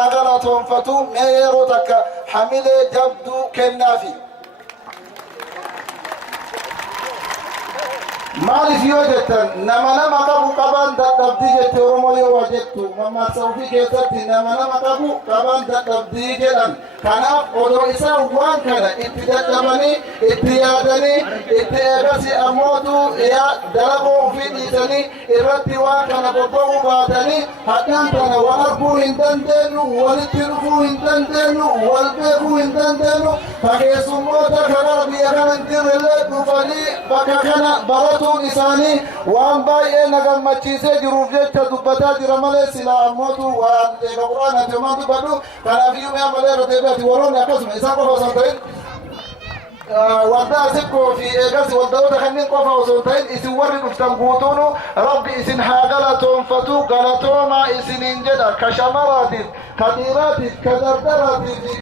غلطهم فتو ميروتك حمل جبدو كنافي maaliif yoo jettan nama qabu qaban dadhabdii jette Oromoo yoo wajjettu mammaaksa ofii keessatti nama qabu qaban dadhabdii jedhan kanaaf odoo isaan waan kana itti dadhabanii itti yaadanii itti eegasi ammootu dalagoo ofii dhiisanii irratti waan kana bobba'uu baatanii hadhaan kana wal arguu hin dandeenyu walitti dhufuu hin dandeenyu wal beekuu hin dandeenyu fageessummoota karaa biyya kana hin jirrellee dhufanii bakka kana baratu إساني وأن باي نعم مچيسه جروفه تدبتا جرمله سلا أموتو وأن القرآن تمان تبدو كان فيهم يا ملأ رتبة ورون يقسم إسحاق وفصلتين وأنت أسبكوا في إجاز والدولة خلين قفا وصلتين إسوار نفتم قوتونو رب إسن حاجلتهم فتو قلتهم إسن إنجدا كشمرات كثيرات كدردرات